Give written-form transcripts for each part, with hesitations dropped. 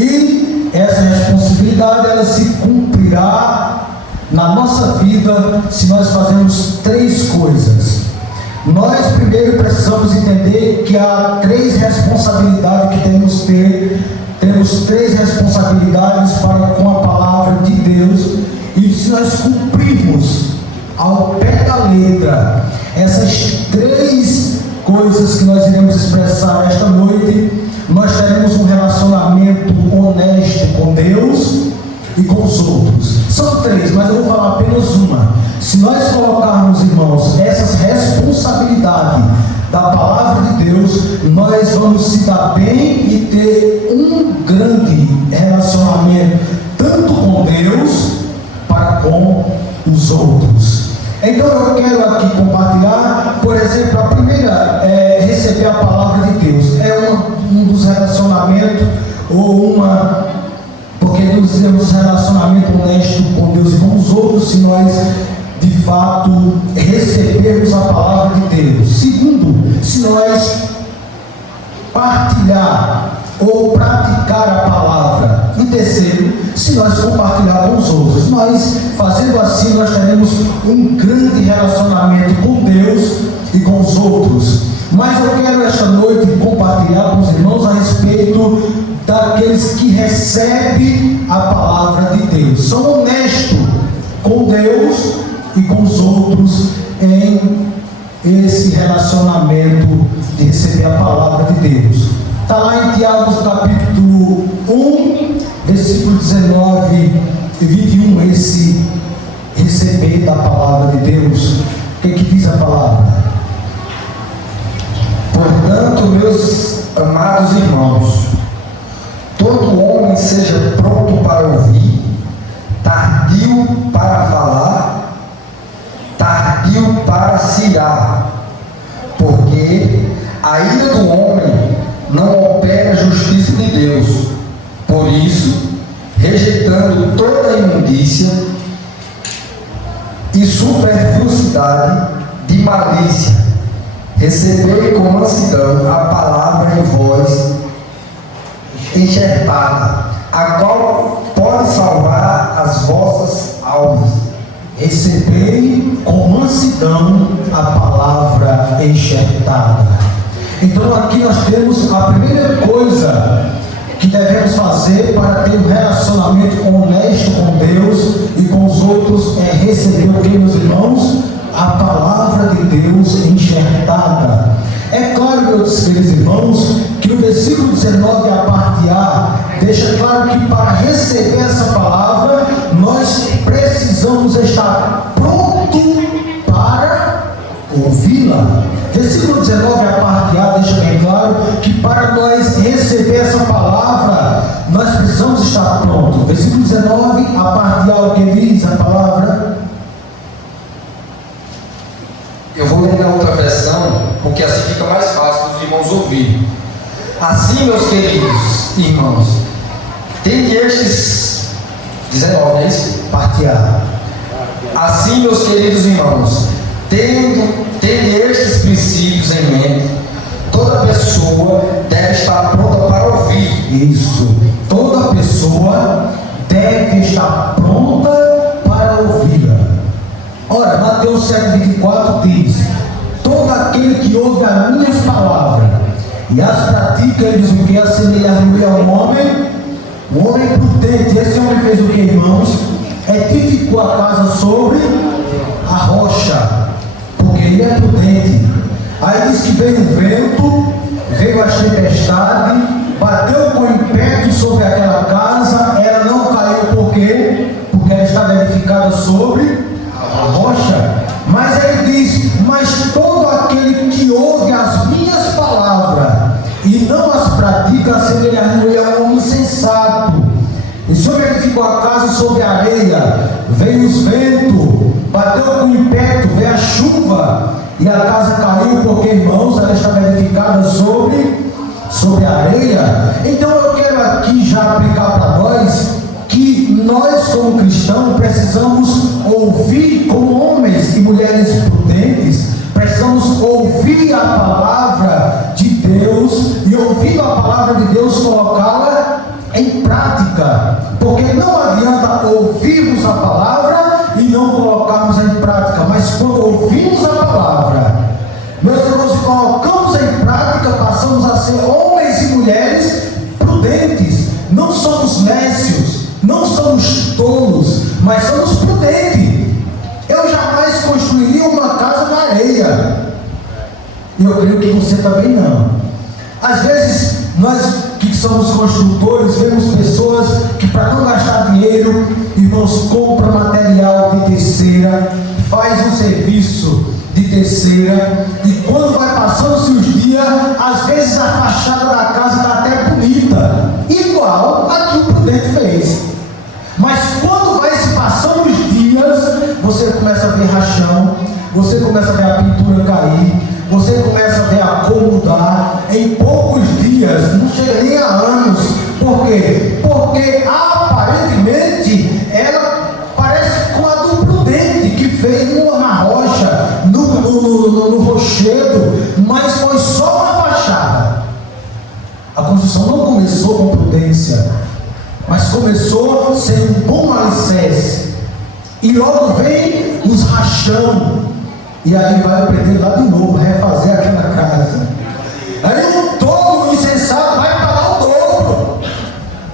E essa responsabilidade, ela se cumprirá na nossa vida se nós fazemos três coisas. Nós primeiro precisamos entender que há três responsabilidades que devemos ter. Temos três responsabilidades para com a palavra de Deus, e se nós cumprirmos ao pé da letra essas três coisas que nós iremos expressar esta noite, nós teremos um relacionamento honesto com Deus e com os outros. São três, mas eu vou falar apenas uma. Se nós colocarmos, irmãos, essas responsabilidades da palavra de Deus, nós vamos se dar bem e ter um grande relacionamento, tanto com Deus, para com os outros. Então eu quero aqui compartilhar, por exemplo, a primeira é receber a palavra de Deus. É um dos relacionamentos, porque nós temos relacionamento honesto com Deus e com os outros, se nós de fato recebermos a palavra de Deus. Segundo, se nós partilhar ou praticar a palavra. E terceiro, se nós compartilhar com os outros. Nós, fazendo assim, nós teremos um grande relacionamento com Deus e com os outros. Mas eu quero esta noite compartilhar com os irmãos a respeito daqueles que recebem a palavra de Deus. São honestos com Deus e com os outros em esse relacionamento de receber a palavra de Deus. Está lá em Tiago capítulo 1, versículo 19 e 21, esse receber da palavra de Deus. O que diz a palavra? Portanto, meus amados irmãos, todo homem seja pronto para ouvir, tardio para falar, tardio para se irar, porque a ira do homem não opera a justiça de Deus. Por isso, rejeitando toda imundícia e superfluidade de malícia, recebei com mansidão a palavra em vós enxertada, a qual pode salvar as vossas almas. Recebei com mansidão a palavra enxertada. Então aqui nós temos a primeira coisa que devemos fazer para ter um relacionamento honesto com Deus e com os outros, é receber o que, meus irmãos? A palavra de Deus enxertada. É claro, meus queridos irmãos, que o versículo 19, a parte A, deixa claro que para receber essa palavra, nós precisamos estar pronto para ouvi-la. Versículo 19, a parte A, deixa bem claro que para nós receber essa palavra, nós precisamos estar prontos. Versículo 19, a parte A, o que diz a palavra? Eu vou ler na outra versão, porque assim fica mais fácil dos irmãos ouvirem. Assim, meus queridos irmãos, tende estes 19, é isso? Parte A. Assim, meus queridos irmãos, tende estes princípios em mente, toda pessoa deve estar pronta para ouvir. Isso. Toda pessoa deve estar pronta para ouvi-la. Ora, Mateus 7,24 diz: todo aquele que ouve as minhas palavras e as pratica, ele diz o que? Assemelhar-me a um homem prudente. Esse homem fez o que, irmãos? Edificou a casa sobre a rocha, porque ele é prudente. Aí diz que veio o vento, veio as tempestades, bateu com ímpeto sobre aquela casa, ela não caiu, por quê? Porque ela estava edificada sobre a rocha. Mas ele diz: mas todo aquele que ouve as minhas palavras e não as pratica, assemelhar-me a um homem insensato. E sobre ele ficou a casa sobre a areia, veio os ventos, bateu com ímpeto, veio a chuva, e a casa caiu, porque, irmãos, ela estava edificada sobre a areia. Então eu quero aqui já aplicar para nós que nós, como cristãos, precisamos ouvir, como homens e mulheres prudentes, precisamos ouvir a palavra de Deus, e ouvindo a palavra de Deus, colocá-la em prática. prática, porque não adianta ouvirmos a palavra e não colocarmos em prática, mas quando ouvimos a palavra, meus irmãos, colocamos em prática, passamos a ser homens e mulheres prudentes. Não somos nécios, não somos tolos, mas somos prudentes. Eu jamais construiria uma casa na areia, e eu creio que você também não. Às vezes, nós que somos construtores, vemos pessoas que, para não gastar dinheiro, irmãos, compram material de terceira, faz um serviço de terceira, e quando vai passando-se os dias, às vezes a fachada da casa está até bonita, igual a que o prudente fez. Mas quando vai se passando os dias, você começa a ver rachão, você começa a ver a pintura cair, você começa a ver acomodar em poucos dias, não chega nem a anos. Por quê? Porque aparentemente ela parece com a do prudente, que fez uma rocha, no rochedo, mas foi só uma fachada. A construção não começou com prudência, mas começou sem um bom alicerce, e logo vem os rachão, e aí vai aprender lá de novo, refazer aquela casa. Aí o tolo, o insensato, vai pagar o dobro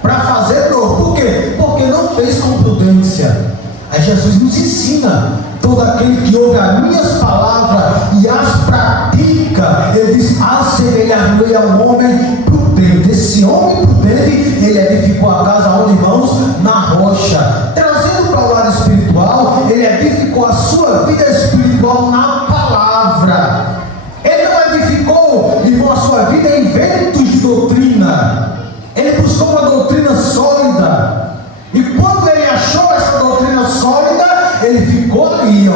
para fazer novo. Por quê? Porque não fez com prudência. Aí Jesus nos ensina: todo aquele que ouve as minhas palavras e as pratica, ele diz, assemelhar-me a um homem prudente. Esse homem prudente, ele edificou a casa onde, irmãos? Na rocha. Trazendo para o lado espiritual, ele edificou a sua vida espiritual na palavra. Ele não edificou, irmão, a sua vida em ventos de doutrina. Ele buscou uma doutrina sólida, e quando ele achou essa doutrina sólida, ele ficou ali,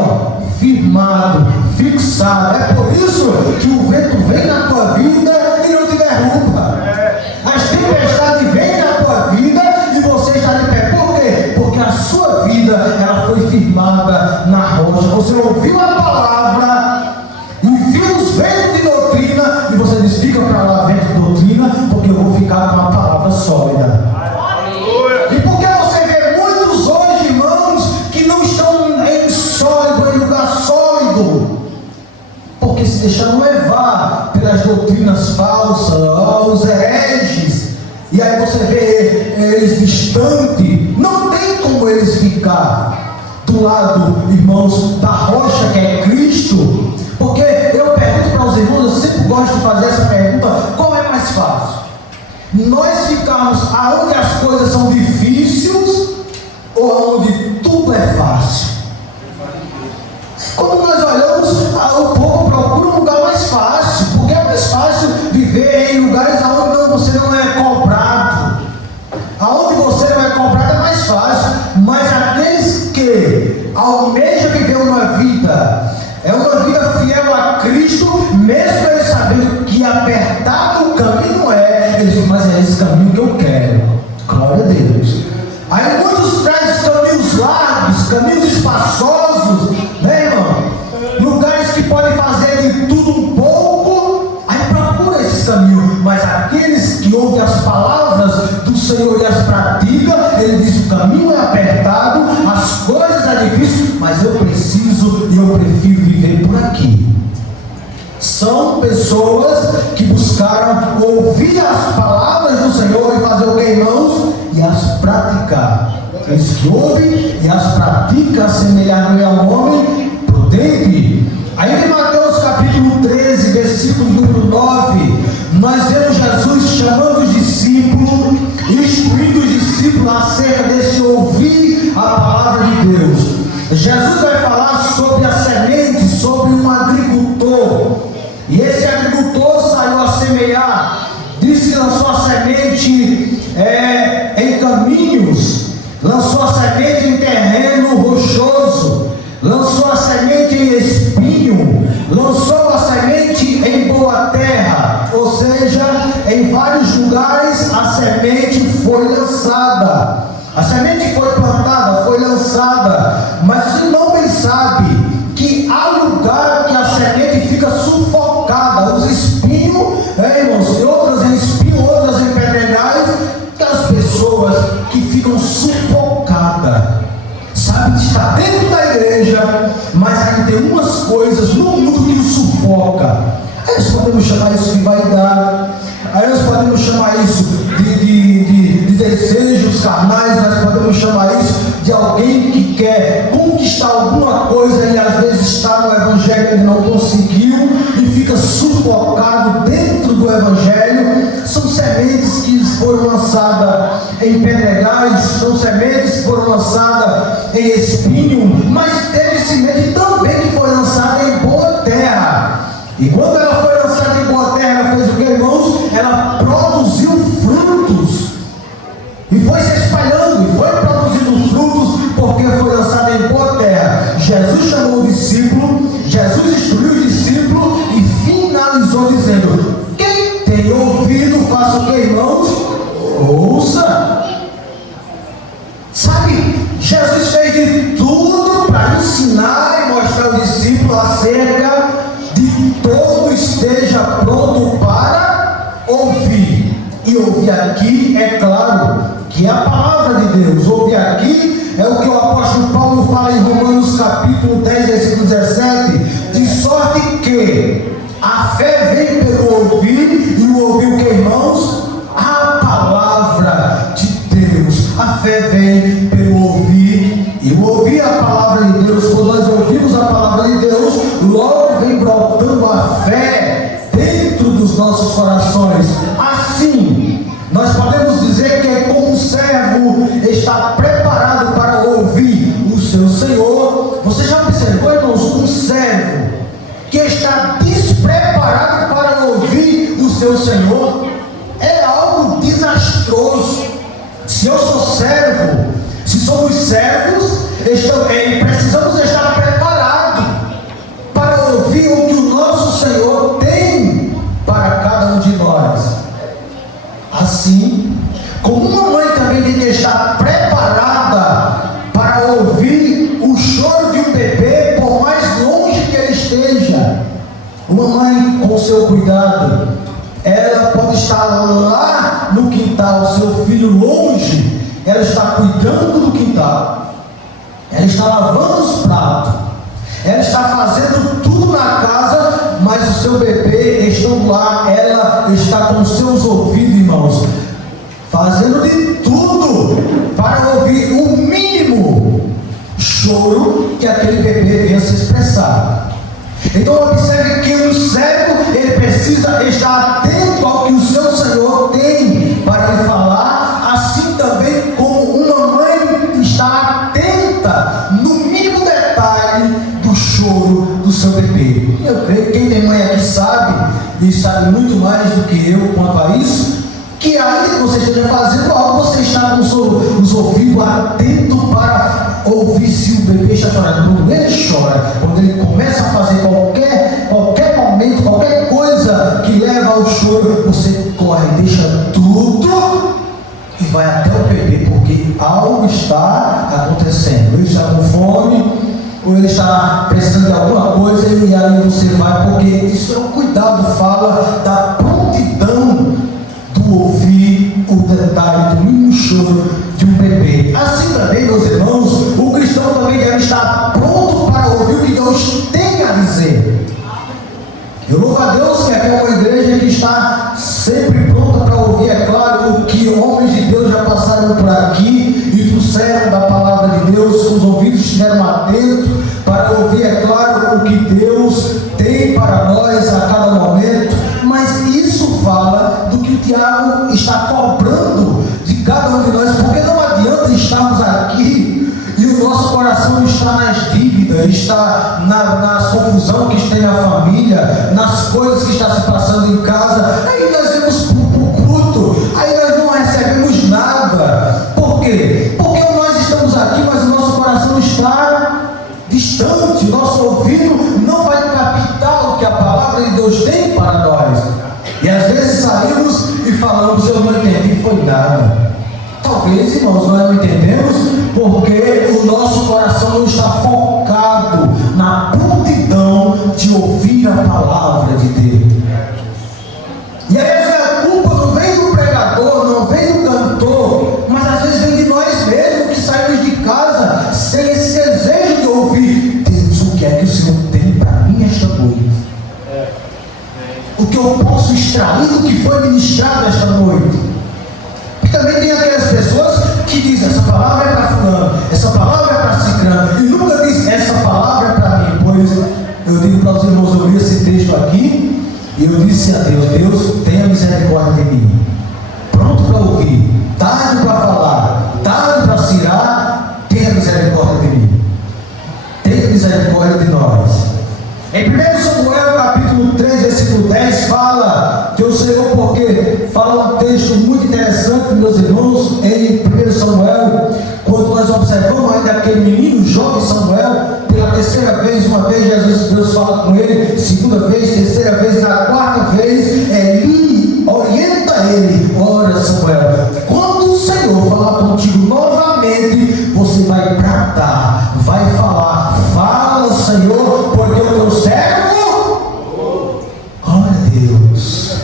firmado, fixado. É por isso que o vento vem na tua vida e não te derruba. As tempestades vêm na tua vida e você está de pé. Por quê? Porque a sua vida, ela foi firmada na rocha. Você ouviu a palavra e viu os ventos de doutrina, e você diz, fica para lá, vento de doutrina, porque eu vou ficar com a palavra sólida. E por que você vê muitos hoje, irmãos, que não estão em sólido, em lugar sólido? Porque se deixaram levar pelas doutrinas falsas, os hereges, e aí você vê eles distantes. Não tem como eles ficar do lado, irmãos, da rocha que é Cristo. Porque eu pergunto para os irmãos, eu sempre gosto de fazer essa pergunta: qual é mais fácil? Nós ficarmos aonde as coisas são difíceis ou aonde tudo é fácil? Quando nós olhamos, o povo procura um lugar mais fácil, porque é mais fácil viver em lugares aonde você não é cobrado. Aonde você não é cobrado é mais fácil. Mas aqueles que almejam viver uma vida fiel a Cristo, mesmo eles sabendo que apertado o caminho eles dizem, mas é esse caminho que eu quero. Glória a Deus. Aí muitos trazem caminhos largos, caminhos espaçosos, né, irmão? Lugares que podem fazer de tudo um pouco. Aí procura esses caminhos. Mas aqueles que ouvem as palavras do Senhor e as praticam, ele diz, o caminho é apertado, as coisas é difícil, mas eu preciso e eu prefiro viver por aqui. São pessoas que buscaram ouvir as palavras do Senhor e fazer o que, irmãos? E as praticar. Eles que ouvem e as praticam, assemelhar-me a um homem prudente. Aí em Mateus capítulo 13, versículo número 9, nós vemos Jesus chamando os discípulos, instruindo os discípulos acerca desse ouvir a palavra de Deus. Jesus vai falar sobre a semente, sobre um agricultor. E esse agricultor saiu a semear, disse que lançou a semente em caminhos, lançou a semente em terreno rochoso, lançou a semente em espinho, lançou a semente em boa terra, ou seja, em vários lugares a semente foi lançada. A semente foi plantada, foi lançada, mas o irmão bem sabe que há lugar que a semente fica sufocada, os espinhos, irmãos, outras em espinho, outras em pedregais, que as pessoas pessoas que ficam sufocadas, sabe, de estar dentro da igreja, mas ainda tem umas coisas no mundo que o sufoca. Aí nós podemos chamar isso de vaidade, aí nós podemos chamar isso de desejos carnais, nós podemos chamar isso de alguém que quer conquistar alguma coisa e às vezes está no evangelho e não conseguiu e fica sufocado dentro do evangelho. São sementes que foram lançadas em pedregais, são sementes que foram lançadas em espinho, mas teve semente também que foi lançada em boa terra. E quando ela foi lançada em boa terra, ela fez o que, irmãos? Ela produziu frutos. E foi se espalhando, e foi produzindo frutos, porque foi lançada em boa terra. Jesus chamou o discípulo, Jesus instruiu o discípulo e finalizou dizendo: quem tem ouvido, faça o que, irmãos? Ouça. Sabe, Jesus fez de tudo para ensinar e mostrar ao discípulo acerca de todo esteja pronto para ouvir. E ouvir aqui, é claro, que é a palavra de Deus. Ouvir aqui é o que o apóstolo Paulo fala em Romanos capítulo 10, versículo 17, de sorte que a fé vem pelo ouvir, e o ouvir o que, irmãos? A palavra de Deus. A fé vem pelo ouvir, e o ouvir a palavra de Deus, quando nós ouvimos a palavra de Deus, logo vem brotando a fé dentro dos nossos corações. Assim, nós podemos dizer que é como um servo está preparado para ouvir o seu Senhor. Você já observou, irmãos, um servo que está despreparado para ouvir o seu Senhor? É algo desastroso. Se eu sou servo, se somos servos, precisamos estar preparados para ouvir o que o nosso Senhor tem para cada um de nós. Assim, como uma mãe também tem que estar preparada para ouvir o choro de um bebê, por mais longe que ele esteja. Uma mãe, com seu cuidado, ela pode estar lá no quintal, seu filho longe, ela está cuidando do quintal, ela está lavando os pratos, ela está fazendo tudo na casa, mas o seu bebê estando lá, ela está com seus ouvidos, irmãos, fazendo de tudo para ouvir o mínimo choro que aquele bebê venha se expressar. Então observe que o servo, ele precisa estar atento ao que o seu Senhor tem para lhe falar, assim também como uma mãe está atenta no mínimo detalhe do choro do seu bebê. Eu creio que quem tem mãe aqui sabe, e sabe muito mais do que eu quanto a isso, que ainda que você esteja fazendo algo, você está com os ouvidos atentos para ouvir se o bebê está chorando. Quando ele chora, quando ele começa a fazer qualquer momento, qualquer coisa que leva ao choro, você corre, deixa tudo e vai até o bebê, porque algo está acontecendo. Ele está com fome, ou ele está precisando de alguma coisa, e aí você vai, porque isso é um cuidado, fala da prontidão do ouvir o detalhe do mínimo choro de um bebê. Assim também, meus irmãos, o cristão também deve estar pronto para ouvir o que Deus tem a dizer. Eu louvo a Deus que aqui é uma igreja que está sempre pronta para ouvir, é claro, o que homens de Deus já passaram por aqui e trouxeram da palavra de Deus, os ouvidos estiveram atentos para ouvir, é claro, o que Deus tem para nós a cada momento. Mas isso fala do que o Tiago está cobrando de cada um de nós, porque não adianta estarmos aqui e o nosso coração está nas dívidas, está nas confusão que tem na família, nas coisas que está se passando em casa. Aí nós vamos para o culto, aí nós não recebemos nada. Por quê? Porque nós estamos aqui, mas o nosso coração está distante, o nosso ouvido não vai captar o que a palavra de Deus tem para nós. E às vezes saímos e falamos: eu não entendi, foi nada. Talvez, irmãos, nós não entendemos porque o nosso coração não está focado na prontidão de ouvir a palavra de Deus. E aí a culpa não vem do pregador, não vem do cantor, mas às vezes que diz, essa palavra é para fulano, essa palavra é para ciclano, e nunca diz, essa palavra é para mim. Pois eu digo para os irmãos, eu li esse texto aqui, e eu disse a Deus, Deus, tenha misericórdia de mim. Pronto para ouvir, tarde para falar, tarde para cirar, tenha misericórdia de mim. Tenha misericórdia de nós. Em 1 Samuel capítulo 3, versículo 10, fala que o Senhor, porque fala um texto muito interessante, meus irmãos, em 1 Samuel, quando nós observamos ainda aquele menino jovem Samuel, pela terceira vez, uma vez Deus fala com ele, segunda vez, terceira vez, e na quarta vez, Eli orienta ele, ora Samuel, quando o Senhor falar contigo novamente, você vai bradar, vai falar, fala Senhor, porque o teu servo, glória a Deus.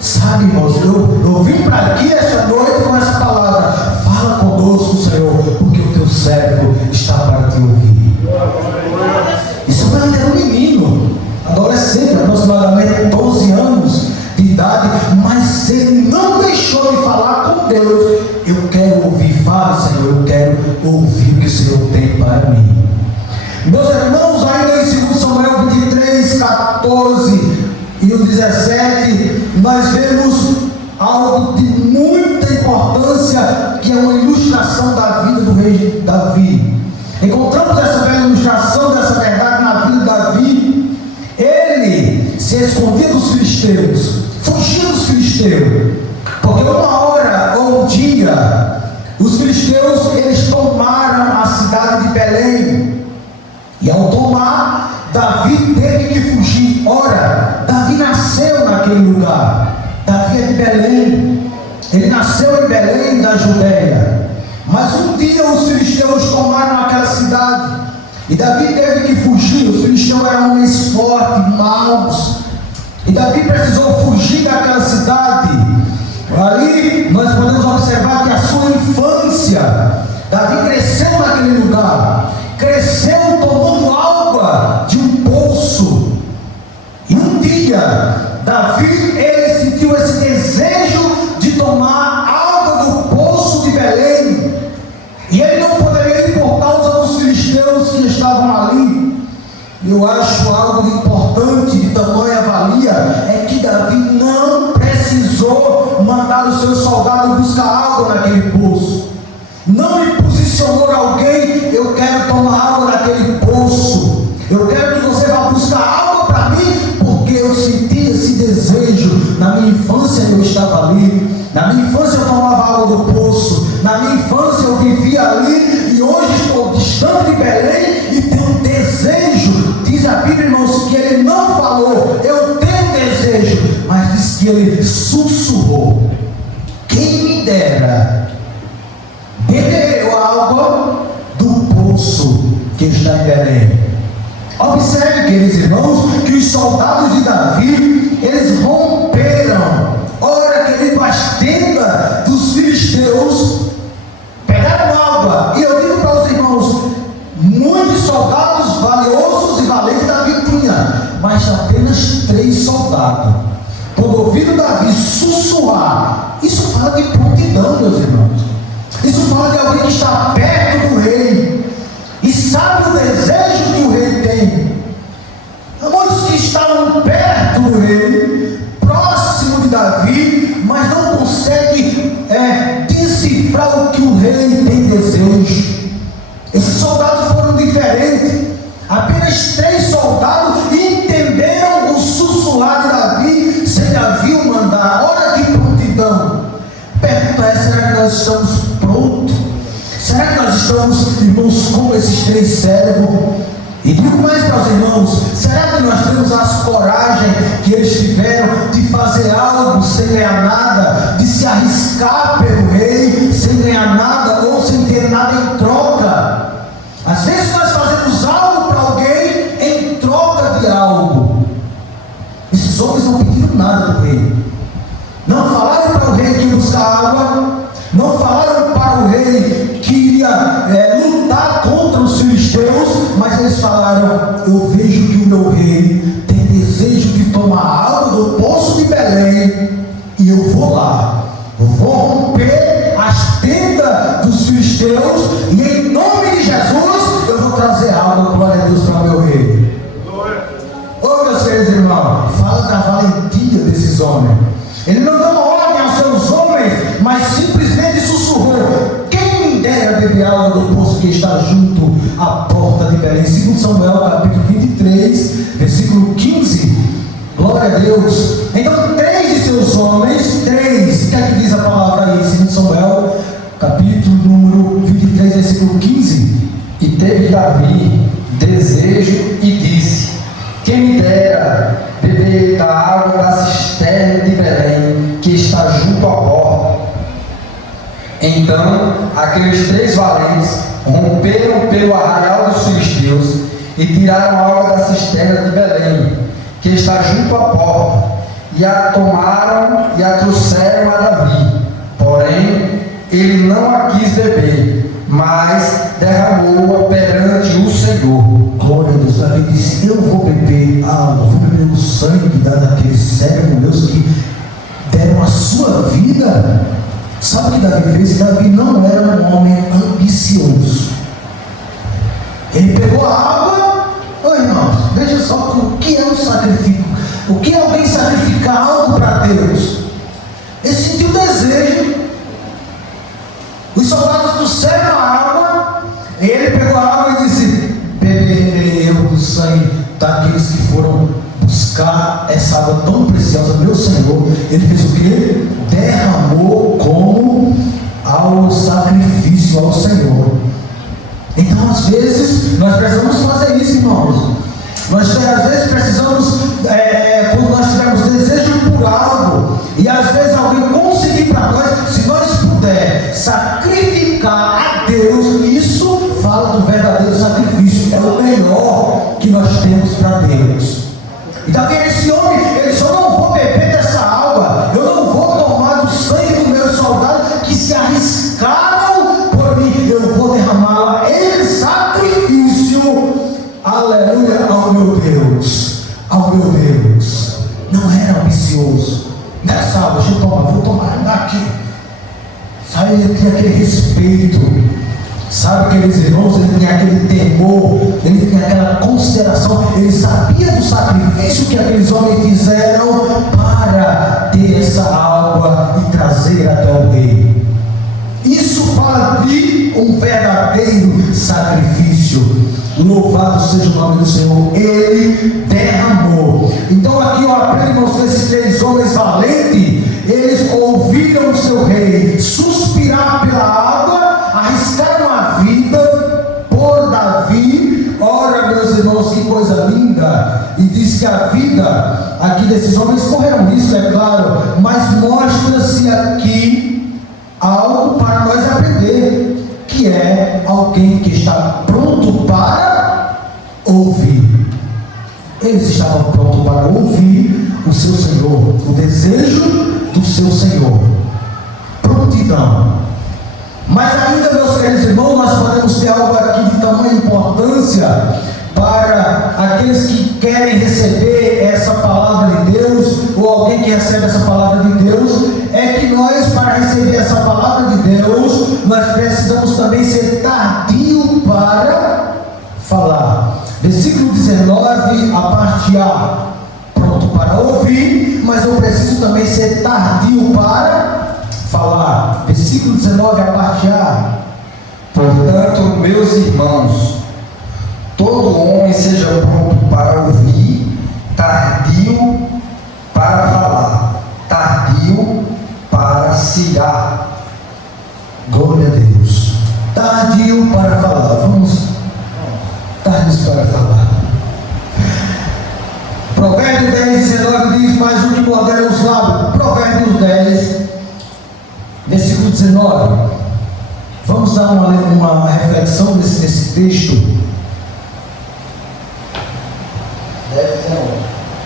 Sabe, irmãos, eu vim para aqui esta noite com essa palavra, fala conosco Senhor, porque o teu servo está para te ouvir. Isso era um menino, adolescente, aproximadamente 12 anos de idade, mas ele não deixou de falar com Deus. Eu quero ouvir, fala Senhor, eu quero ouvir o que o Senhor tem para mim. Meus irmãos, ainda em 2 Samuel 23, 14 e o 17, nós vemos algo de muita importância, que é uma ilustração da vida do rei Davi. Encontramos essa velha ilustração dessa verdade na vida de Davi. Ele se escondia dos filisteus, fugia dos filisteus, porque uma hora ou um dia os filisteus eles tomaram a cidade de Belém, e ao tomar, Davi teve que fugir. Ora, Davi nasceu naquele lugar, Davi é de Belém, ele nasceu em Belém da Judéia, mas um dia os filisteus tomaram aquela cidade, e Davi teve que fugir. Os filisteus eram homens fortes, maus, e Davi precisou fugir daquela cidade. Ali nós podemos observar que a sua infância, Davi cresceu naquele lugar, cresceu tomando água de um poço, e um dia Davi ele sentiu esse desejo de tomar água do poço de Belém, e ele não poderia ir por causa dos filisteus que estavam ali. Eu acho algo importante de tamanha valia é que Davi não precisou mandar os seus soldados buscar água naquele poço. Não me posicionou alguém, eu quero tomar água naquele poço, eu quero que você vá buscar água para mim, porque eu senti esse desejo. Na minha infância eu estava ali, na minha infância eu tomava água do poço, na minha infância eu vivia ali, e hoje estou distante de Belém e tenho um desejo. Diz a Bíblia, irmãos, que ele não falou, eu tenho desejo, mas diz que ele sussurrou, quem me dera beber a água do poço que está em Belém. Observe, queridos irmãos, que os soldados de Davi, eles romperam, ora, querido, as tendas dos filisteus, pegaram água. E eu digo para os irmãos, muitos soldados valiosos e valentes Davi tinha, mas apenas 3 soldados. Quando ouviram Davi sussurrar, isso fala de prontidão, meus irmãos. Isso fala de alguém que está perto do rei e sabe o desejo que o rei tem. Muitos que estavam perto do rei, próximo de Davi, mas não conseguem decifrar o que o rei tem desejo. Esses soldados foram diferentes. Apenas 3 soldados entenderam o sussurrar de Davi, sem Davi o mandar. Olha que prontidão. Pergunta é: será que nós estamos prontos? Será que nós estamos, irmãos, como esses 3 servos? E digo mais para os irmãos, será que nós temos as coragem que eles tiveram de fazer algo sem ganhar nada, de se arriscar pelo rei, sem ganhar nada ou sem ter nada em troca? Às vezes nós fazemos algo para alguém em troca de algo. Esses homens não pediram nada do rei, não falaram para o rei que ia buscar água, não falaram para o rei que iria lutar contra os filisteus, mas eles falaram: eu vejo que o meu rei tem desejo de tomar água do poço de Belém, e eu vou lá, eu vou romper as tendas dos filisteus, e em nome de Jesus eu vou trazer água, glória a Deus, para o meu rei. Ô meus queridos irmãos, fala da valentia desses homens. Ele não deu ordem aos seus homens, mas simplesmente sussurrou: quem me dera beber água do poço que está junto à porta de Belém. Segundo Samuel, capítulo 23, versículo 15. Glória a Deus. Então 3 de seus homens, 3, o que é que diz a palavra aí? Segundo Samuel, capítulo número 23, versículo 15. E teve Davi desejo e disse: quem me dera beber da água da cisterna de Belém, que está junto à porta. Então aqueles 3 valentes romperam pelo arraial dos filisteus e tiraram a água da cisterna de Belém, que está junto à porta, e a tomaram e a trouxeram a Davi. Porém, ele não a quis beber, mas derramou-a perante o Senhor. Glória a Deus. Davi disse: eu vou beber água, vou beber o sangue daqueles servos meus que deram a sua vida. Sabe o que Davi fez? Davi não era um homem ambicioso. Ele pegou a água. Ô irmãos, veja só o que é um sacrifício. O que é alguém sacrificar algo para Deus? Ele sentiu desejo. Os soldados trouxeram a água. Ele pegou a água e disse: beberei eu do sangue daqueles que foram buscar essa água tão preciosa, meu Senhor. Ele fez o que? Derramou como ao sacrifício ao Senhor. Então, às vezes, nós precisamos fazer isso, irmãos. Nós, às vezes, precisamos, quando nós tivermos desejo por algo, e às vezes alguém conseguir para nós, se nós puder sacrificar a Deus, isso fala do verdadeiro sacrifício. É o melhor que nós temos para Deus. Então, esse homem, ele disse: eu não vou beber dessa água, eu não vou tomar do sangue dos meus soldados que se arriscaram por mim, eu vou derramá-la em sacrifício, aleluia, ao meu Deus, ao meu Deus. Não era ambicioso. Nessa água, deixa eu tomar, vou tomar aqui. Sabe, ele tinha aquele respeito. Sabe, aqueles irmãos, ele tinha aquele temor, ele tinha aquela consideração, ele sabia do sacrifício que aqueles homens fizeram para ter essa água e trazer até o rei. Isso fala de um verdadeiro sacrifício. Louvado seja o nome do Senhor. Ele derramou. Então aqui eu aprendo, irmãos, que esses 3 homens valentes, eles ouviram o seu rei suspirar pela água, arriscaram a vida por Davi. Ora, meus irmãos, que coisa linda. E diz que a vida aqui desses homens correram risco, é claro, mas mostra-se aqui algo para nós aprender, que é alguém que está pronto para ouvir. Eles estavam prontos para ouvir o seu Senhor, o desejo do seu Senhor. Prontidão. Mas ainda, meus queridos irmãos, nós podemos ter algo aqui de tamanha importância para aqueles que querem receber essa palavra de Deus, ou alguém que recebe essa palavra de Deus, é que nós, para receber essa palavra de Deus, nós precisamos também ser tardio para falar. Versículo 19, a parte A: pronto para ouvir, mas eu preciso também ser tardio para falar. Versículo 19, a parte A: portanto, meus irmãos, todo homem seja pronto para ouvir, tardio para falar, tardio para se irar. Glória a Deus. Tardio para falar. Vamos. Tardios para falar. Provérbios 10, 19 diz: mais um que modera os lábios. Provérbios 10, versículo 19. Vamos dar uma reflexão nesse texto.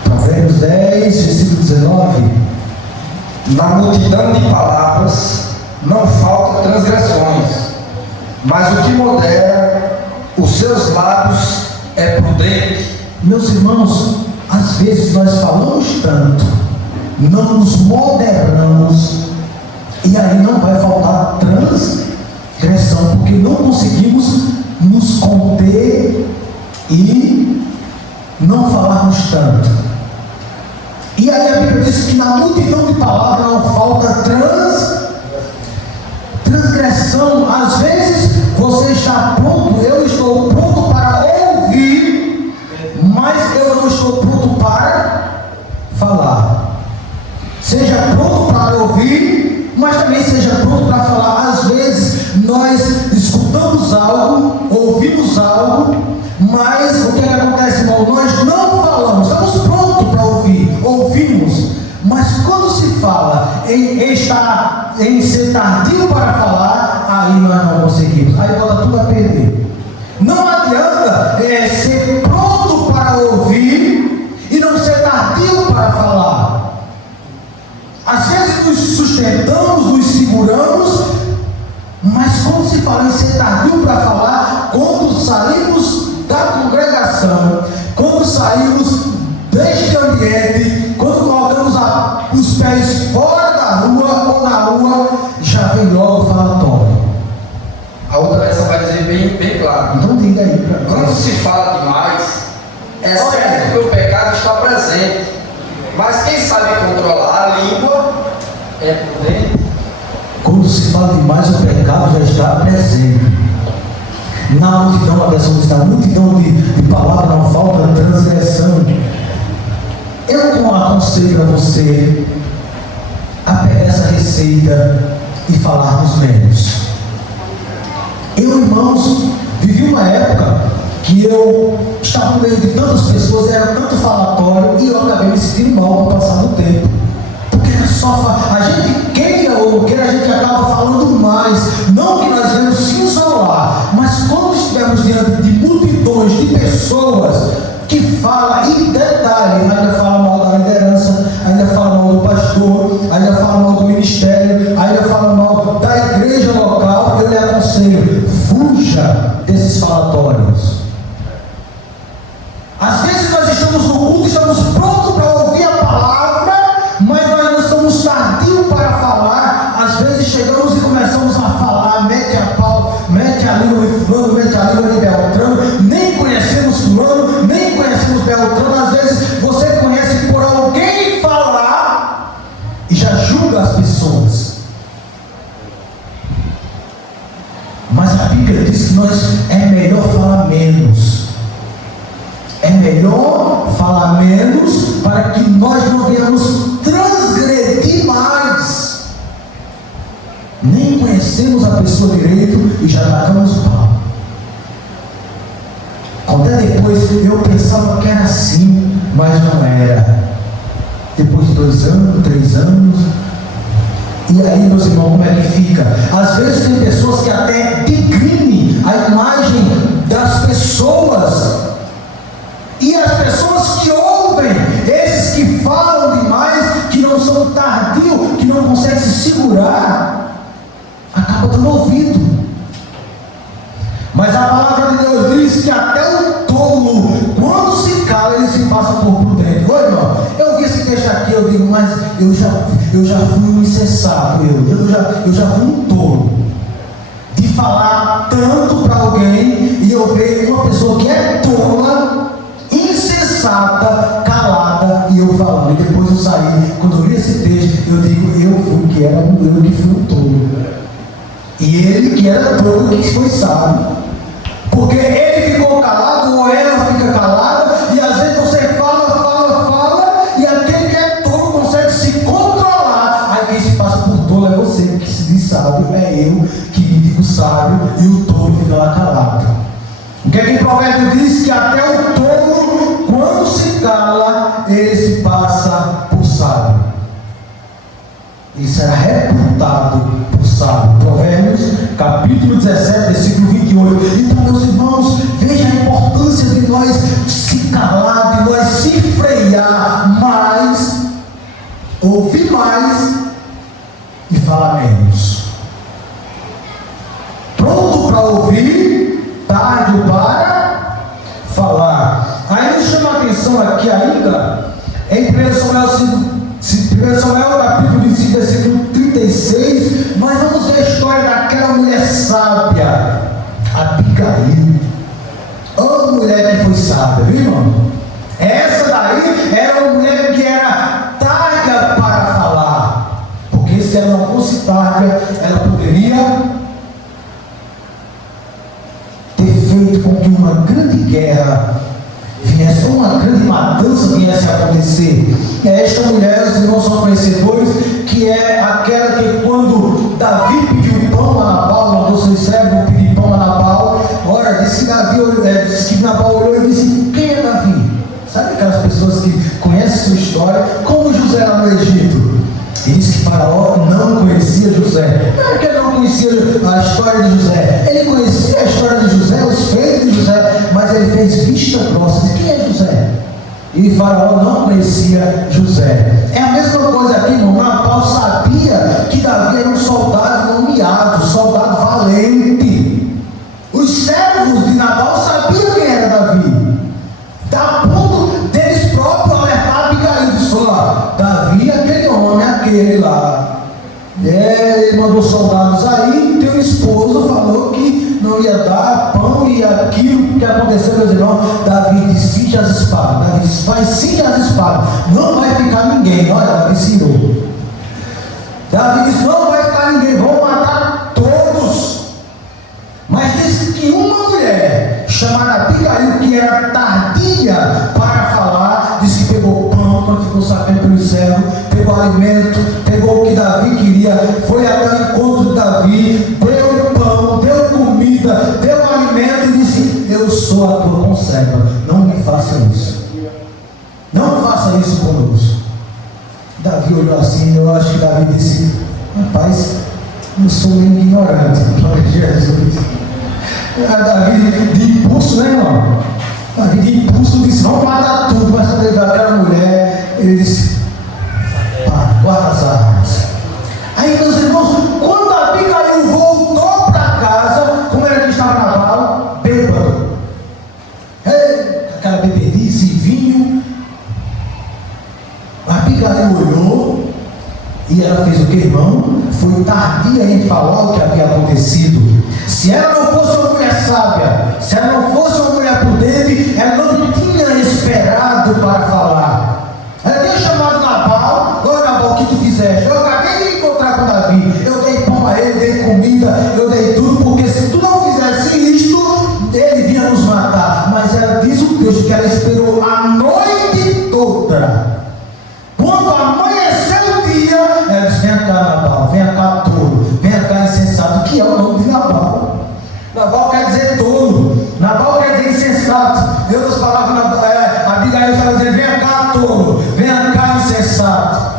Provérbios 10, versículo 19. Na multidão de palavras não falta transgressões, mas o que modera os seus lábios é prudente. Meus irmãos, às vezes nós falamos tanto, não nos moderamos, e aí não vai faltar transgressões. conseguimos nos conter e não falarmos tanto. E aí a Bíblia diz que na multidão de palavras não falta transgressão. Às vezes você está pronto, eu estou pronto para ouvir, mas eu não estou pronto para falar. Seja pronto para ouvir, mas também seja pronto para falar. Às vezes nós escutamos algo, ouvimos algo, mas o que acontece, irmão? Nós não falamos, estamos prontos para ouvir, ouvimos, mas quando se fala em ser tardio para falar, aí nós não conseguimos, aí bota tudo a perder. Não adianta ser pronto para ouvir e não ser tardio para falar. Às vezes nos sustentamos, nos seguramos, mas quando se fala em ser tardio para falar, quando saímos da congregação, quando saímos deste ambiente, quando colocamos os pés fora da rua ou na rua, já vem logo o falatório. A outra versão vai dizer bem claro. Então diga aí para mim. Quando se fala demais, é certo que o pecado está presente, mas quem sabe controlar a língua é prudente. Quando se fala demais, o pecado já está presente. Na multidão, a versão diz, na multidão de palavras não falta transgressão. Eu aconselho para você a pegar essa receita e falarmos menos. Eu, irmãos, vivi uma época que eu estava no meio de tantas pessoas, era tanto falatório, e eu acabei me sentindo mal com o passar do tempo. Porque era só a gente queira ou não queira, a gente acaba falando mais. Não que nós devemos se isolar, mas quando estivermos diante de multidões de pessoas que falam, e detalhe, ainda fala mal da liderança, ainda fala mal do pastor, ainda fala mal do ministério, ainda fala mal da igreja local, eu lhe aconselho, fuja desses falatórios. Às vezes nós estamos no culto, estamos prontos para ouvir a palavra, mas nós não somos tardios para falar. Às vezes chegamos e começamos a falar, mete a pau, mete a língua de fulano, mete a língua de Beltrano, nem conhecemos fulano, nem conhecemos Beltrano. Às vezes você conhece por alguém falar e já julga as pessoas. Mas a Bíblia diz que é melhor falar menos. É melhor falar menos para que nós não venhamos transgredir mais. Nem conhecemos a pessoa direito e já tacamos o pau. Até depois eu pensava que era assim, mas não era. Depois de 2 anos, 3 anos. E aí, meus irmãos, como é que fica? Às vezes tem pessoas que até degradam a imagem das pessoas. E as pessoas que ouvem, esses que falam demais, que não são tardios, que não conseguem se segurar, acaba dando ouvido. Mas a palavra de Deus diz que até o tolo, quando se cala, ele se passa por prudente. Oi, irmão, eu vi esse texto aqui, eu digo, mas eu já fui um insensato, eu já fui um tolo. De falar tanto para alguém e eu vejo uma pessoa que é tola, insensata, calada, e eu falando. E depois eu saí, quando eu li esse texto, eu digo, eu que fui um tolo. E ele que era tolo, que foi sábio. Porque ele ficou calado, ou ela fica calada, e às vezes você fala, e aquele que é tolo consegue se controlar. Aí quem se passa por tolo é você, que se diz sábio, é eu que me digo sábio, e o tolo fica lá calado. O que é que o provérbio diz? Que até o tolo, quando se cala, ele se passa por sábio. Ele será reputado por sábio. Provérbios, capítulo 17, versículo 28. Então, meus irmãos, veja a importância de nós se calar, de nós se frear mais, ouvir mais e falar menos. Pronto para ouvir, tarde para falar. Aí nos chama a atenção aqui ainda, em 1 Samuel capítulo 25, versículo 36, nós vamos ver a história daquela mulher sábia. Abigail. Ô mulher que foi sábia, viu, irmão? Essa daí era uma mulher que era targa para falar. Porque se ela não fosse targa, ela poderia ter feito com que uma grande guerra viesse, uma grande matança viesse a acontecer. Esta mulher, os irmãos são conhecedores, que é aquela que quando Davi pediu pão a Nabal, mandou seus servos pedir pão a Nabal. Ora, disse que Nabal olhou e disse: quem é Davi? Sabe aquelas pessoas que conhecem sua história, como José lá no Egito? E diz que Faraó não conhecia José. Não é que ele não conhecia a história de José, ele conhecia a história de José, os feitos de José, mas ele fez vista grossa. Diz: quem é José? E Faraó não conhecia José. É a mesma coisa aqui, irmão. Nabal sabia que Davi era um soldado nomeado, soldado valente. Os servos de Nabal sabiam quem era Davi. Da ponto deles próprios alertar Abigail, disse: ó, Davi, aquele homem, aquele lá. Ele mandou soldados aí, teu esposo falou que não ia dar pão e aquilo que aconteceu, meus irmãos. Davi disse: cinte as espadas. Davi disse: vai, cinte as espadas, não vai ficar ninguém. Olha, Davi ensinou. Davi disse: não vai ficar ninguém, vão matar todos. Mas disse que uma mulher chamada Abigail, que era tardia para falar, disse que pegou pão quando ficou sabendo pelo servo, pegou alimento, pegou o que Davi queria, foi até o encontro de Davi, deu pão, deu comida, deu alimento e disse: eu sou a tua conserva, não me faça isso, não faça isso conosco. Davi olhou assim, eu acho que Davi disse: rapaz, eu sou meio ignorante, glória a Jesus. Davi de impulso, né, irmão? Davi de impulso disse: vamos matar tudo. Mas quando ele viu aquela mulher, ele disse: pá, guarda as armas. Aí, meus irmãos, quando Abigail voltou para casa, como era que estava Nabal? Bêbado. Aquela bebedice, vinho. Abigail olhou e ela fez o que, irmão? Foi tardia em falar o que havia acontecido. Se ela não fosse uma mulher sábia, se ela não fosse uma mulher prudente, ela não tinha esperado para falar. Ela tinha chamado Nabal: ô Nabal, o que tu fizeste? Eu acabei de encontrar com Davi, eu dei pão a ele, dei comida, eu dei tudo, porque se tu não fizesse isto, ele vinha nos matar. Mas ela diz o texto que ela esperou a noite toda. Quando amanheceu o dia, ela disse: vem cá, Nabal, vem cá, tolo, vem cá, insensato. Que é o nome de Nabal? Nabal quer dizer tolo, Nabal quer dizer insensato. Em outras palavras, Abigail estava dizendo: vem cá, tolo, vem cá, insensato.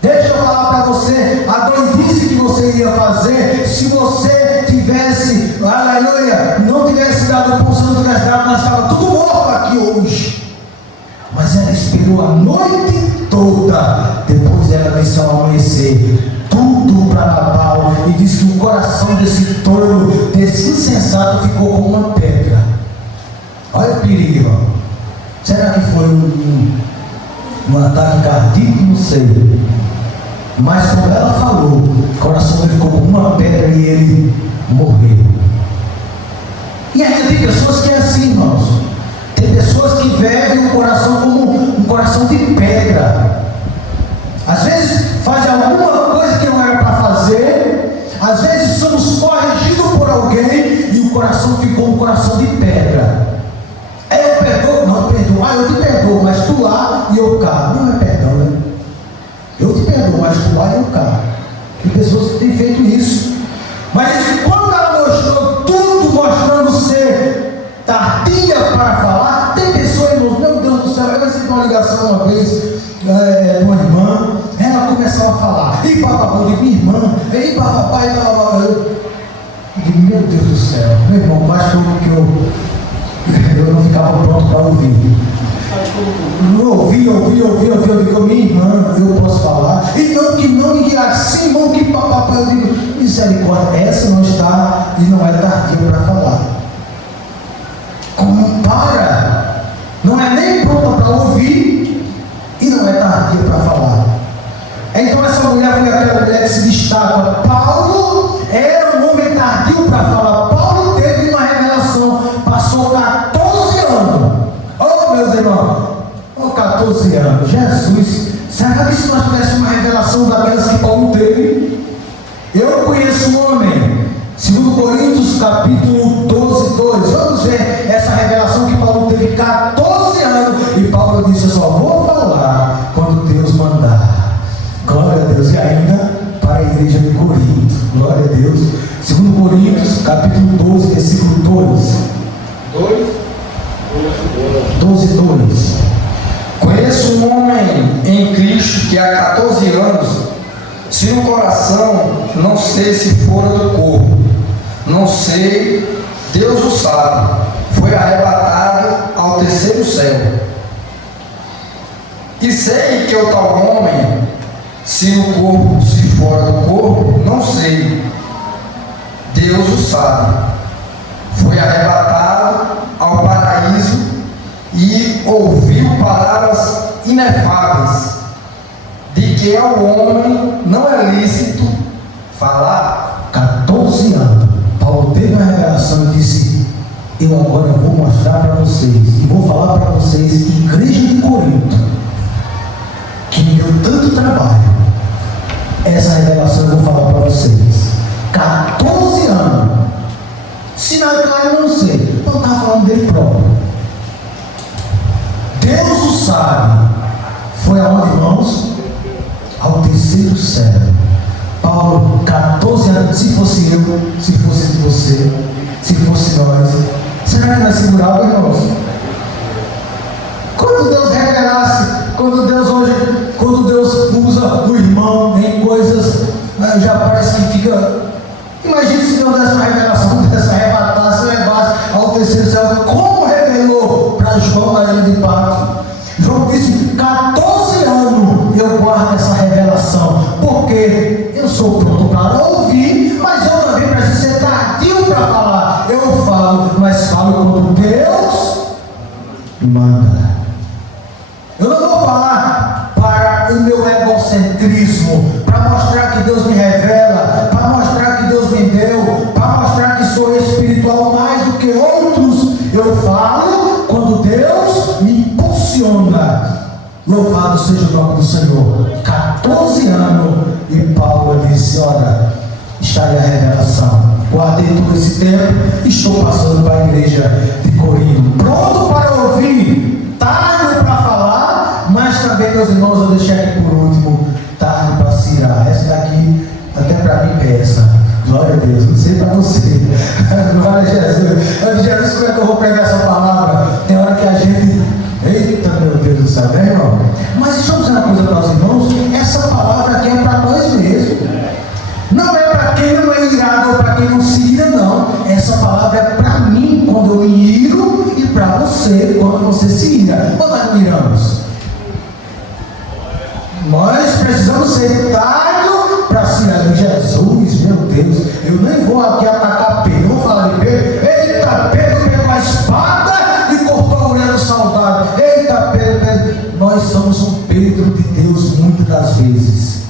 Deixa eu falar para você a doidice que você iria fazer se você tivesse, aleluia, não tivesse dado o pão, se não tivesse dado, nós estávamos tudo morto aqui hoje. Mas ela esperou a noite toda. Depois ela disse ao amanhecer tudo para Nabal e disse que o coração desse tolo, desse insensato, ficou como uma pedra. Olha o perigo. Será que foi um ataque cardíaco? Não sei. Mas quando ela falou, o coração dele ficou como uma pedra e ele morreu. E ainda tem pessoas que é assim, irmãos. Tem pessoas que vivem o coração como um coração de pedra. Às vezes fazem alguma coisa que não era para fazer. Às vezes somos corrigidos por alguém e o coração ficou um coração de pedra. Eu perdoo? Não, perdoo. Eu te perdoo, mas tu lá e eu cá. Não é perdão, né? Eu te perdoo, mas tu lá e eu cá. Tem pessoas que têm feito isso. Mas quando ela mostrou tudo, mostrando ser tardia para falar, tem pessoas, irmãos, meu Deus do céu, eu recebi uma ligação uma vez de uma irmã, ela começava a falar: e papapá, eu digo: minha irmã, e papapá, e papapá. Eu digo: meu Deus do céu, meu irmão, basta que eu não ficava pronto para ouvir. Ouvi, eu digo: minha irmã, eu posso falar? E não, que não, e assim, irmão, que papapá. Eu digo: misericórdia, essa não está e não é tardia para falar. Compara, não é nem pronta para ouvir e não é tardia para falar. Então essa mulher foi aquela mulher que se destaca. Paulo era um homem tardio para falar. Paulo teve uma revelação anos. Jesus, será que se nós tivéssemos uma revelação daquelas que Paulo teve? Eu conheço um homem, 2 Coríntios capítulo 12, 2. Vamos ver essa revelação que Paulo teve 14 anos. E Paulo disse: eu só vou falar quando Deus mandar. Glória a Deus. E ainda para a igreja de Corinto. Glória a Deus. 2 Coríntios capítulo 12, versículo 2. 12, 2. Conheço um homem em Cristo que há 14 anos, se no coração não sei se fora do corpo, não sei, Deus o sabe, foi arrebatado ao terceiro céu. E sei que o tal homem, se no corpo, se fora do corpo, não sei, Deus o sabe, foi arrebatado ao paraíso e ouviu palavras inefáveis, de que ao homem não é lícito falar. 14 anos, Paulo teve uma revelação e disse: eu agora vou mostrar para vocês, e vou falar para vocês, igreja de Corinto, que me deu tanto trabalho, essa revelação eu vou falar para vocês. 14 anos, se na cara eu não sei, eu estava falando dele próprio. Deus o sabe. Foi aonde, irmãos? Ao terceiro céu. Paulo, 14 anos, se fosse eu, se fosse você, se fosse nós, será que nós segurávamos, irmãos? Quando Deus revelasse, quando Deus usa o irmão em coisas, já parece que fica. Imagina se Deus desse uma revelação, desse arrebatasse, levasse ao terceiro céu, como revelou para João na ilha de Pátio. João disse: 14 anos eu guardo essa revelação, porque eu sou pronto para ouvir, mas eu também preciso ser tardio para falar. Eu falo, mas falo quando Deus manda. Eu não vou falar para o meu egocentrismo, para mostrar que Deus me revela, para mostrar que Deus me deu, para mostrar que sou espiritual mais do que outros. Eu falo quando Deus me impulsiona. Louvado seja o nome do Senhor. 14 anos, e Paulo disse: olha, está aí a revelação. Guardei todo esse tempo, estou passando para a igreja de Corinto, pronto para ouvir, tarde para falar, mas também, meus irmãos, eu deixei aqui por último, tarde para se irar. Essa daqui até para mim peça. Glória a Deus, não sei para você. Glória a Jesus. Jesus, como é que eu vou pregar essa palavra? Tem hora que a gente, eita meu Deus do céu, né, irmão? Mas deixa eu dizer uma coisa para os irmãos: essa palavra aqui é para nós mesmos. Não é para quem não é irado ou para quem não se ira, não. Essa palavra é para mim quando eu me iro, e para você quando você se ira. Ou nós não iramos? Nós precisamos ser tardos para se irar. Jesus, meu Deus, eu nem vou aqui atacar Pedro, eu vou falar de Pedro. Eita, Pedro pegou a espada e cortou a mulher do soldado. Eita, Pedro. Nós somos um Pedro de Deus muitas das vezes.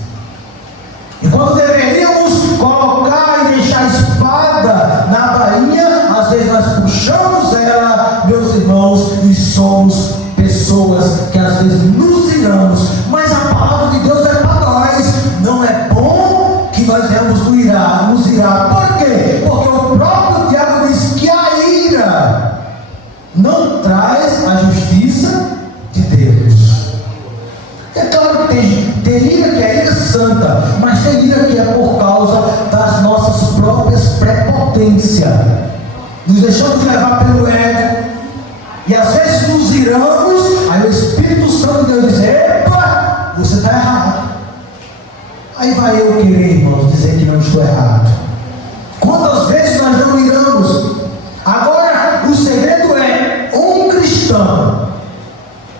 E quando deveríamos colocar e deixar a espada na bainha, às vezes nós puxamos ela, meus irmãos, e somos pessoas que às vezes nos iramos. Mas a palavra de Deus é para nós. Não é bom que nós venhamos nos irar. Por quê? Porque o próprio Tiago diz que a ira não traz a justiça de Deus. É claro que tem ira que é ira santa, mas tem ira que é por causa das nossas próprias prepotências. Nos deixamos de levar pelo ego, e às vezes nos iramos, aí o Espírito Santo de Deus diz: epa, você está errado. Aí vai eu querer, irmãos, dizer que não estou errado. Quantas vezes nós não iramos? Agora, o segredo é um cristão,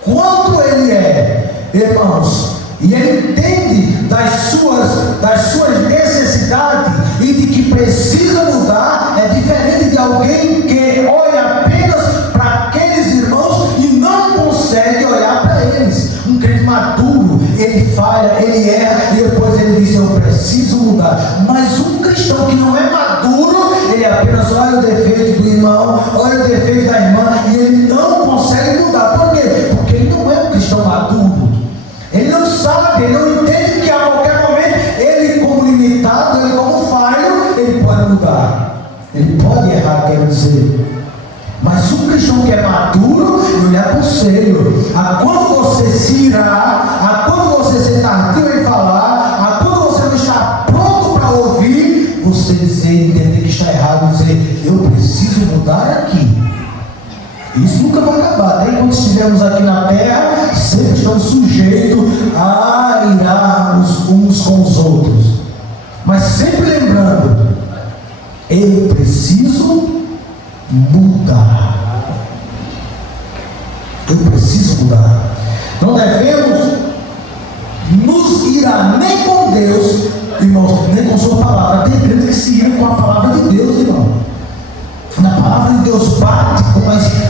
quanto ele é, irmãos, e ele entende das suas necessidades e de que precisa mudar, é diferente de alguém que olha apenas para aqueles irmãos e não consegue olhar para eles. Um crente maduro, ele falha, ele erra e depois ele diz: eu preciso mudar. Mas um cristão que não é maduro, ele apenas olha o defeito do irmão, olha o defeito da irmã, e ele não consegue mudar. Por quê? Porque ele não é um cristão maduro. vontade dele, não entende que a qualquer momento ele, como limitado, ele como falho, ele pode mudar, ele pode errar, quero dizer. Mas o cristão que é maduro, eu lhe aconselho a quando você se irar, a quando você ser tardio em falar, a quando você não está pronto para ouvir, você dizer, entender que está errado, dizer, eu preciso mudar aqui. Isso nunca vai acabar, até quando estivermos aqui na terra, sempre estamos sujeitos a irarmos uns com os outros. Mas sempre lembrando, eu preciso mudar. Eu preciso mudar. Não devemos nos irar nem com Deus, irmãos, nem com sua palavra. Tem crente que se ira com a palavra de Deus, irmão. Na palavra de Deus bate com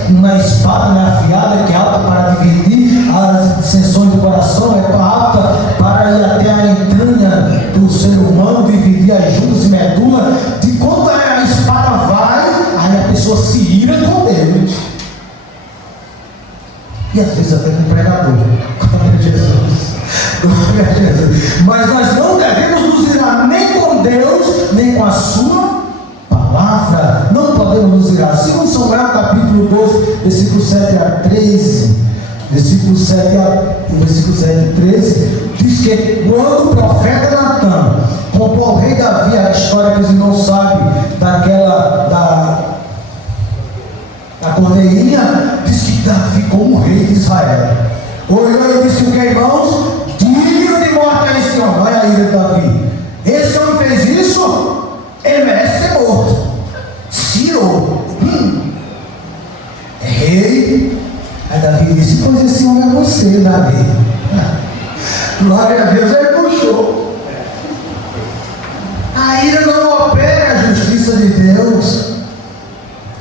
uma espada afiada que é apta para dividir as dissensões do coração, é apta para ir até a entranha do ser humano, dividir as juntas e medula. De quanto a espada vai, aí a pessoa se ira com Deus. E às vezes até com o pregador. Glória a Jesus. Glória a Jesus. Mas nós não devemos nos irar nem com Deus, nem com a sua palavra. Não podemos nos irar. 2 Samuel capítulo 12, versículo 7 a 13. Versículo 7 e 13 diz que quando o profeta Natan comprou o rei Davi, a história que os irmãos sabem da cordeirinha, diz que Davi como rei de Israel olhou e disse: o que, irmãos? Digno de morte é esse homem. Olha a ira de Davi. Esse homem fez isso, ele merece ser morto. Ciro é rei. Aí Davi disse: pois esse homem é você, Davi. Glória a Deus. Ele puxou. A ira não opera a justiça de Deus.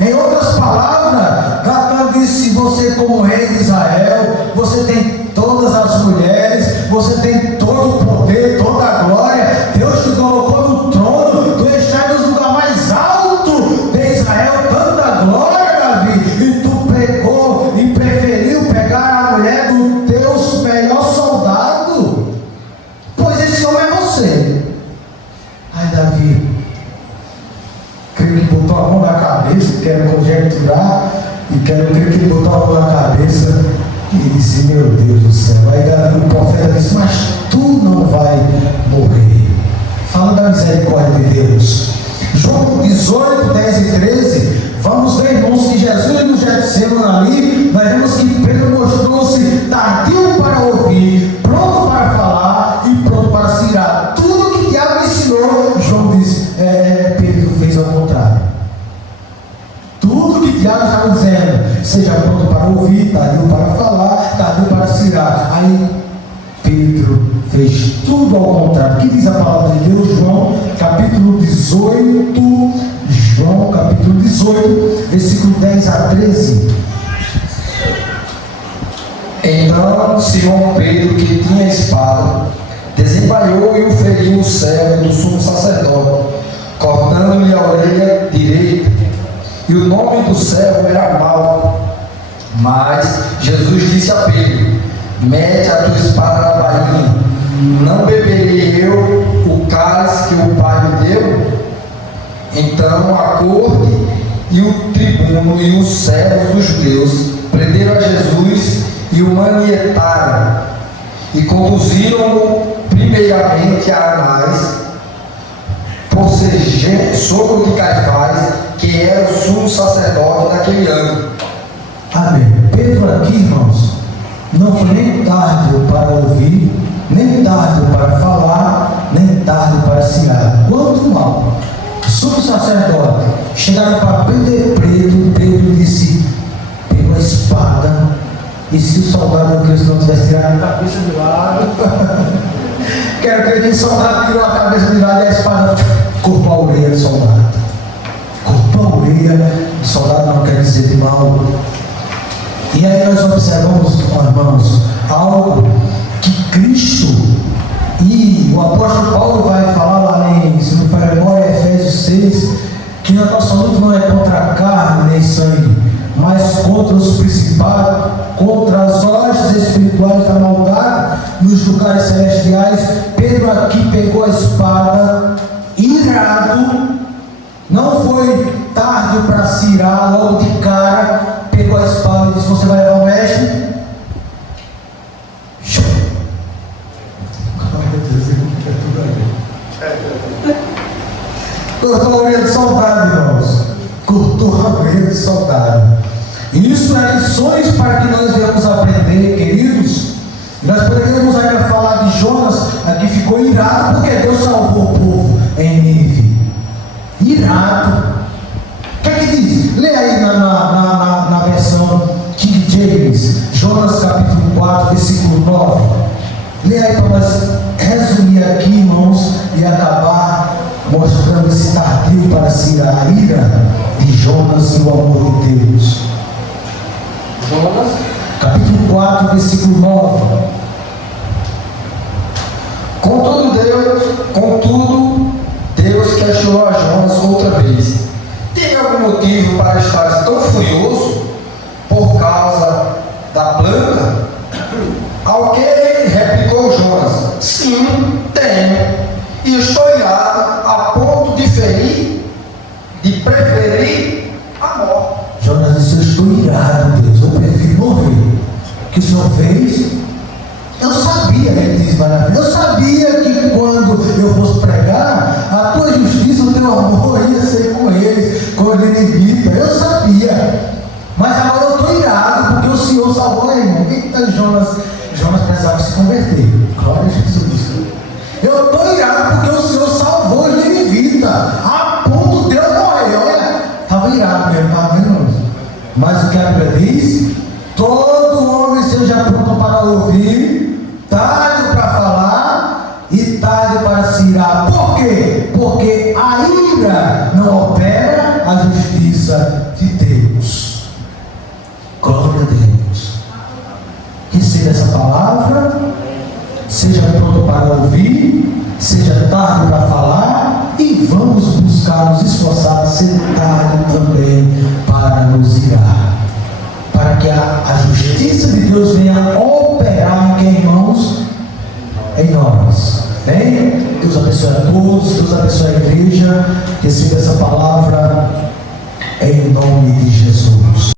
Em outras palavras, Natan disse: você como rei de Israel, você tem todas as mulheres, você tem todo o poder, toda a glória, Deus te colocou no trono, tu estás no lugar mais alto de Israel, tanta glória, Davi, e tu pegou e preferiu pegar a mulher do teu melhor soldado, pois esse homem é você. Ai, Davi, creio que botou a mão na cabeça, quero conjecturar, e quero crer que ele botou a mão na cabeça e disse: meu Deus do céu. Aí Davi, o profeta, disse: mas tu não vai morrer. Fala da misericórdia de Deus. João 18, 10 e 13. Vamos ver, irmãos, que Jesus no Getsemane ali, nós vemos que Pedro mostrou-se tardio para ouvir, pronto para falar e pronto para se irar. Tudo que o diabo ensinou, João disse, Pedro fez ao contrário. Tudo que o diabo estava dizendo, seja pronto para ouvir, tardio para falar, tardio para se irar. Aí Pedro fez tudo ao contrário. O que diz a palavra de Deus? João capítulo 18, João capítulo 18, versículo 10 a 13. Então Simão Pedro, que tinha espada, desembainhou e o feriu o servo do sumo sacerdote, cortando-lhe a orelha direita. E o nome do servo era Malco. Mas Jesus disse a Pedro: mete a tua espada na bainha. Não beberei eu o cálice que o Pai me deu? Então a corte e o tribuno e os servos dos judeus prenderam a Jesus e o manietaram e conduziram-o primeiramente a Anás, por ser sogro de Caifás, que era o sumo sacerdote daquele ano. Amém. Pedro aqui, irmãos, não foi nem tarde para ouvir, nem tarde para falar, nem tarde para se irar. Quanto mal. Sumo sacerdote chegaram para Pedro. Pedro disse: pegou a espada, e se o soldado de Cristo não tivesse tirado a cabeça de lado, quero crer que o soldado tirou a cabeça de lado e a espada cortou a orelha do soldado. Cortou a orelha do soldado, não quer dizer de mal. E aí nós observamos, irmãos, algo que Cristo e o apóstolo Paulo vai falar lá em, se não for memória, Efésios 6, que a nossa luta não é contra a carne nem sangue, mas contra os principados, contra as hostes espirituais da maldade nos lugares celestiais. Pedro aqui pegou a espada, irado, não foi tarde para se irar, logo de cara, pegou a espada e disse: você vai levar o mestre? Cortou a orelha de soldado, irmãos. Cortou a orelha de soldado. Isso é lições para que nós venhamos aprender, queridos. Nós poderíamos ainda falar de Jonas, aqui ficou irado porque Deus salvou o povo em Nínive. Irado. O que é que diz? Lê aí na versão King James, Jonas capítulo 4, versículo 9. Lê aí para nós resumir aqui, irmãos, e acabar mostrando esse tardio para se ir a ira de Jonas e o amor de Deus. Jonas, capítulo 4, versículo 9. Contudo, Deus questionou a Jonas outra vez: tem algum motivo para estar tão furioso por causa da planta? Ao que replicou Jonas: sim, tenho, e estou irado a ponto de preferir a morte. Jonas disse: eu estou irado, Deus, eu prefiro morrer. O que o Senhor fez? Eu sabia, ele diz maravilha, eu sabia que quando eu fosse pregar, a tua justiça, o teu amor ia ser com eles, com os ninivitas. Eu sabia, mas agora eu estou irado porque o Senhor salvou ele, irmão. Eita, Jonas precisava se converter. Glória a Jesus. Eu estou irado porque o Senhor salvou os ninivitas, a ponto de eu morrer. Olha, estava irado mesmo, estava vendo? Mas o que a Bíblia diz? Todo homem seja pronto para ouvir, tarde para falar e tarde para se irar. Por quê? Porque a ira não opera a justiça de Deus. Glória a Deus. Receba essa palavra, seja pronto para ouvir, seja tarde para falar, e vamos buscar nos esforçar, ser tarde também para nos irar, para que a justiça de Deus venha operar em quem, irmãos? Em nós. Bem? Deus abençoe a todos, Deus abençoe a igreja. Receba essa palavra em nome de Jesus.